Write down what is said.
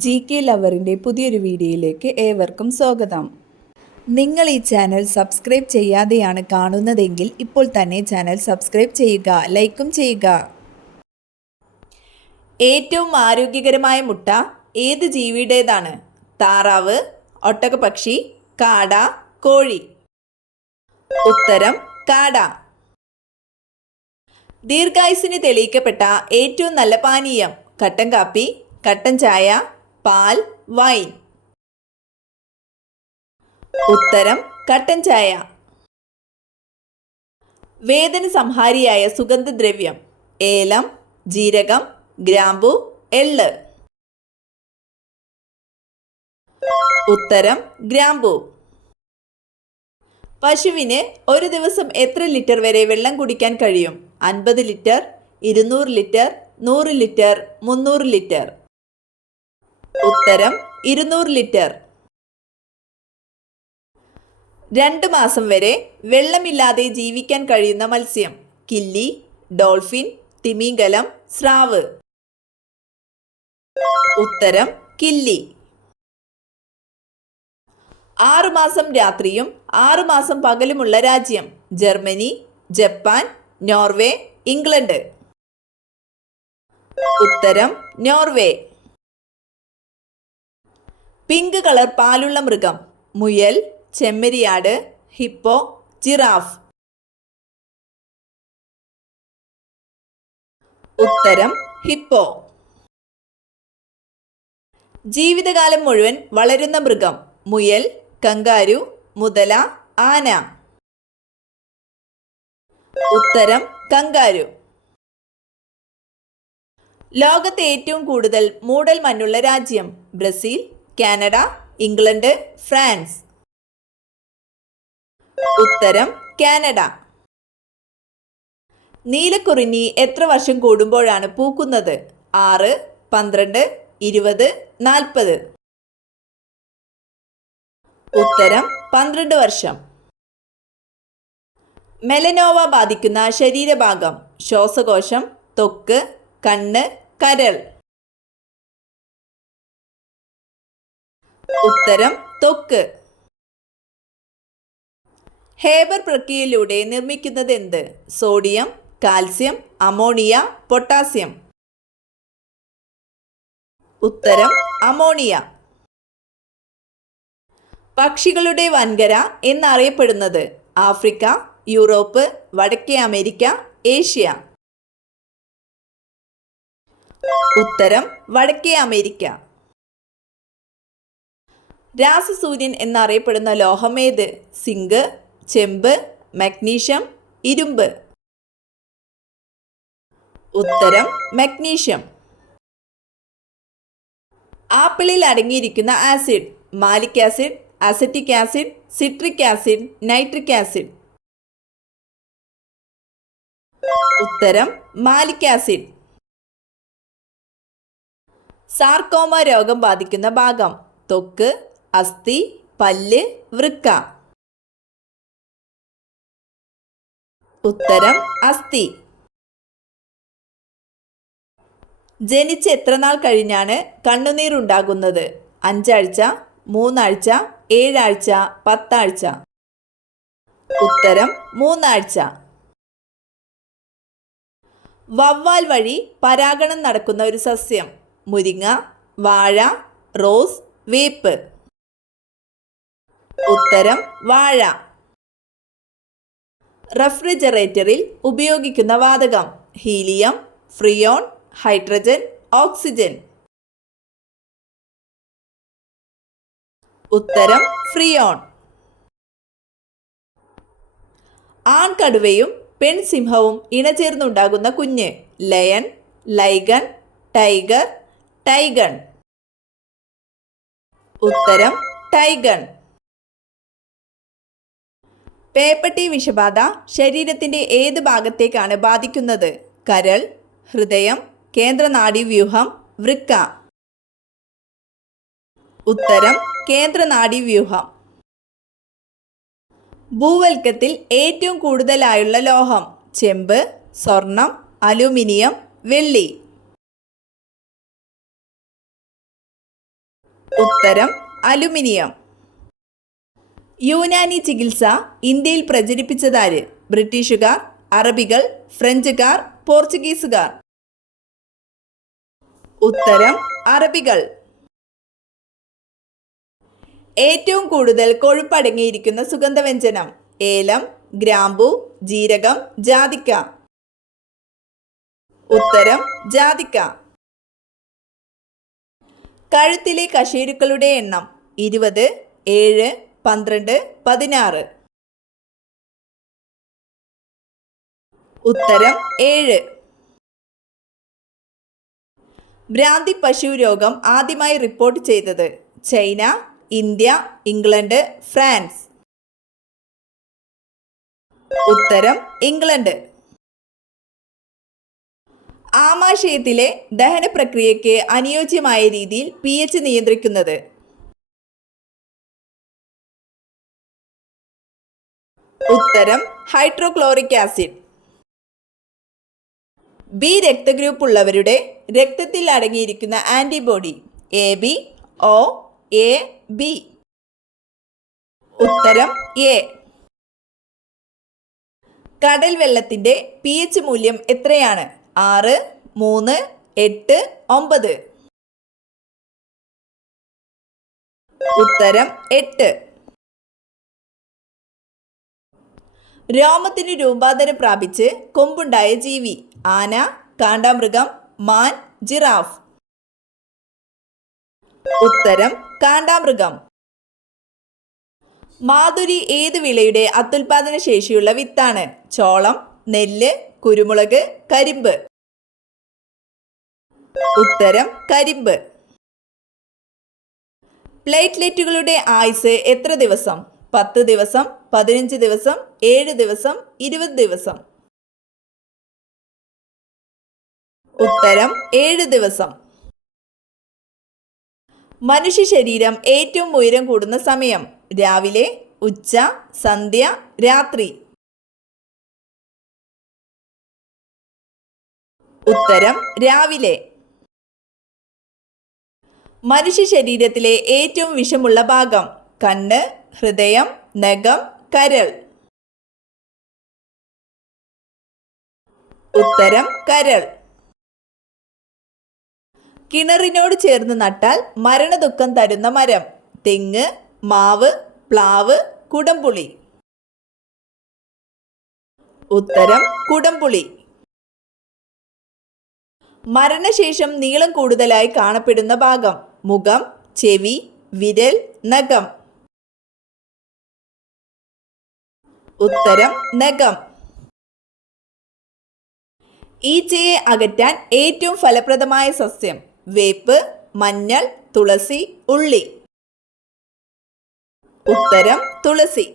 GK ലവറിൻ്റെ പുതിയൊരു വീഡിയോയിലേക്ക് ഏവർക്കും സ്വാഗതം. നിങ്ങൾ ഈ ചാനൽ സബ്സ്ക്രൈബ് ചെയ്യാതെയാണ് കാണുന്നതെങ്കിൽ ഇപ്പോൾ തന്നെ ചാനൽ സബ്സ്ക്രൈബ് ചെയ്യുക, ലൈക്കും ചെയ്യുക. ഏറ്റവും ആരോഗ്യകരമായ മുട്ട ഏത് ജീവിയുടേതാണ്? താറാവ്, ഒട്ടകപ്പക്ഷി, കാട, കോഴി. ഉത്തരം കാട. ദീർഘായുസ്സിന് തെളിയിക്കപ്പെട്ട ഏറ്റവും നല്ല പാനീയം? കട്ടൻ കാപ്പി, കട്ടൻ ചായ, പാൽ, വൈൻ. ഉത്തരം കട്ടൻ ചായ. വേദന സംഹാരിയായ സുഗന്ധദ്രവ്യം? ഏലം, ജീരകം, ഗ്രാമ്പു, എള്ള്. ഉത്തരം ഗ്രാമ്പു. പശുവിന് ഒരു ദിവസം എത്ര ലിറ്റർ വരെ വെള്ളം കുടിക്കാൻ കഴിയും? 50 ലിറ്റർ, 200 ലിറ്റർ, 100 ലിറ്റർ, 300 ലിറ്റർ. ഉത്തരം 200 ലിറ്റർ. 2 മാസം വരെ വെള്ളമില്ലാതെ ജീവിക്കാൻ കഴിയുന്ന മത്സ്യം? കില്ലി, ഡോൾഫിൻ, തിമിംഗലം, സ്രാവ്. ഉത്തരം കില്ലി. 6 മാസം രാത്രിയും 6 മാസം പകലുമുള്ള രാജ്യം? Germany, Japan, Norway, England. ഉത്തരം നോർവേ. പിങ്ക് കളർ പാലുള്ള മൃഗം? മുയൽ, ചെമ്മരിയാട്, ഹിപ്പോ, ജിറാഫ്. ഉത്തരം ഹിപ്പോ. ജീവിതകാലം മുഴുവൻ വളരുന്ന മൃഗം? മുയൽ, കങ്കാരു, മുതല, ആന. ഉത്തരം കങ്കാരു. ലോകത്തെ ഏറ്റവും കൂടുതൽ മൂടൽ മഞ്ഞുള്ള രാജ്യം? Brazil, Canada, England, France. ഉത്തരം കാനഡ. നീലക്കുറിഞ്ഞി എത്ര വർഷം കൂടുമ്പോഴാണ് പൂക്കുന്നത്? 6, 12, 20, 40. ഉത്തരം 12 വർഷം. മെലനോവ ബാധിക്കുന്ന ശരീരഭാഗം? ശ്വാസകോശം, ത്വക്ക്, കണ്ണ്, കരൾ. ഉത്തരം ത്വക്ക്. ഹേബർ പ്രക്രിയയിലൂടെ നിർമ്മിക്കുന്നത് എന്ത്? Sodium, calcium, ammonia, potassium. ഉത്തരം അമോണിയ. പക്ഷികളുടെ വൻകര എന്നറിയപ്പെടുന്നത്? ആഫ്രിക്ക, യൂറോപ്പ്, വടക്കേ അമേരിക്ക, ഏഷ്യ. ഉത്തരം വടക്കേ അമേരിക്ക. രാസസൂര്യൻ എന്നറിയപ്പെടുന്ന ലോഹം ഏത്? സിങ്ക്, ചെമ്പ്, മഗ്നീഷ്യം, ഇരുമ്പ്. ഉത്തരം മഗ്നീഷ്യം. ആപ്പിളിൽ അടങ്ങിയിരിക്കുന്ന acid? Malic acid, acetic acid, citric acid, nitric acid. ഉത്തരം മാലിക് ആസിഡ്. സാർക്കോമ രോഗം ബാധിക്കുന്ന ഭാഗം? ത്വക്ക്, അസ്ഥി, പല്ല്, വൃക്ക. ഉത്തരം അസ്ഥി. ജനിച്ച് എത്ര നാൾ കഴിഞ്ഞാണ് കണ്ണുനീർ ഉണ്ടാകുന്നത്? 5 ആഴ്ച, 3 ആഴ്ച, 7 ആഴ്ച, 10 ആഴ്ച. ഉത്തരം 3 ആഴ്ച. വവ്വാൽ വഴി പരാഗണം നടക്കുന്ന ഒരു സസ്യം? മുരിങ്ങ, വാഴ, റോസ്, വേപ്പ്. ഉത്തരം വാഴ. റെഫ്രിജറേറ്ററിൽ ഉപയോഗിക്കുന്ന വാതകം? Helium, freon, hydrogen, oxygen. ഉത്തരം ഫ്രിയോൺ. ആൺകടുവയും പെൺസിംഹവും ഇണചേർന്നുണ്ടാകുന്ന കുഞ്ഞ്? ലയൺ, ലൈഗൺ, ടൈഗർ, ടൈഗൺ. ഉത്തരം ടൈഗൺ. പേപ്പട്ടി വിഷബാധ ശരീരത്തിൻ്റെ ഏത് ഭാഗത്തേക്കാണ് ബാധിക്കുന്നത്? കരൾ, ഹൃദയം, കേന്ദ്രനാഡീവ്യൂഹം, വൃക്ക. ഉത്തരം കേന്ദ്രനാഡീവ്യൂഹം. ഭൂവൽക്കത്തിൽ ഏറ്റവും കൂടുതലായുള്ള ലോഹം? ചെമ്പ്, സ്വർണം, അലൂമിനിയം, വെള്ളി. ഉത്തരം അലുമിനിയം. യൂനാനി ചികിത്സ ഇന്ത്യയിൽ പ്രചരിപ്പിച്ചതാര്? ബ്രിട്ടീഷുകാർ, അറബികൾ, ഫ്രഞ്ചുകാർ, പോർച്ചുഗീസുകാർ? ഉത്തരം അറബികൾ. ഏറ്റവും കൂടുതൽ കൊഴുപ്പടങ്ങിയിരിക്കുന്ന സുഗന്ധവ്യഞ്ജനം? ഏലം, ഗ്രാമ്പു, ജീരകം, ജാതിക്ക? ഉത്തരം ജാതിക്ക. കഴുത്തിലെ കശേരുക്കളുടെ എണ്ണം? 20, 7, 12, 16? ഉത്തരം 7. ഭ്രാന്തി പശു രോഗം ആദ്യമായി റിപ്പോർട്ട് ചെയ്തത്? China, India, England, France? ഉത്തരം ഇംഗ്ലണ്ട്. ആമാശയത്തിലെ ദഹന പ്രക്രിയയ്ക്ക് അനുയോജ്യമായ രീതിയിൽ pH നിയന്ത്രിക്കുന്നത്? ഉത്തരം ഹൈഡ്രോക്ലോറിക് ആസിഡ്. ബി രക്തഗ്രൂപ്പ് ഉള്ളവരുടെ രക്തത്തിൽ അടങ്ങിയിരിക്കുന്ന antibody? AB, O, A, B? ഉത്തരം A. കടൽ വെള്ളത്തിന്റെ pH മൂല്യം എത്രയാണ്? 6, 3, 8, 9? ഉത്തരം 8. രോമത്തിന് രൂപാന്തരം പ്രാപിച്ച് കൊമ്പുണ്ടായ ജീവി? ആന, കാണ്ടാമൃഗം, മാൻ, ജിറാഫ്? ഉത്തരം കാണ്ടാമൃഗം. മാധുരി ഏത് വിളയുടെ അത്യുൽപാദന ശേഷിയുള്ള വിത്താണ്? ചോളം, നെല്ല്, കുരുമുളക്, കരിമ്പ്? ഉത്തരം കരിമ്പ്. പ്ലേറ്റ്ലെറ്റുകളുടെ ആയുസ് എത്ര ദിവസം? 10 ദിവസം, 15 ദിവസം, 7 ദിവസം, 20 ദിവസം? ഉത്തരം 7 ദിവസം. മനുഷ്യ ശരീരം ഏറ്റവും ഉയരം കൂടുന്ന സമയം? രാവിലെ, ഉച്ച, സന്ധ്യ, രാത്രി? ഉത്തരം രാവിലെ. മനുഷ്യ ശരീരത്തിലെ ഏറ്റവും വിഷമുള്ള ഭാഗം? കണ്ണ്, ഹൃദയം, നഖം, കരൾ? ഉത്തരം കരൾ. കിണറിനോട് ചേർന്ന് നട്ടാൽ മരണദുഃഖം തരുന്ന മരം? തെങ്ങ്, മാവ്, പ്ലാവ്, കുടംപുളി? ഉത്തരം കുടംപുളി. മരണശേഷം നീളം കൂടുതലായി കാണപ്പെടുന്ന ഭാഗം? മുഖം, ചെവി, വിരൽ, നഖം? ഉത്തരം നഖം. ഈച്ചയെ അകറ്റാൻ ഏറ്റവും ഫലപ്രദമായ സസ്യം? വേപ്പ്, മഞ്ഞൾ, തുളസി, ഉള്ളി? ഉത്തരം തുളസി.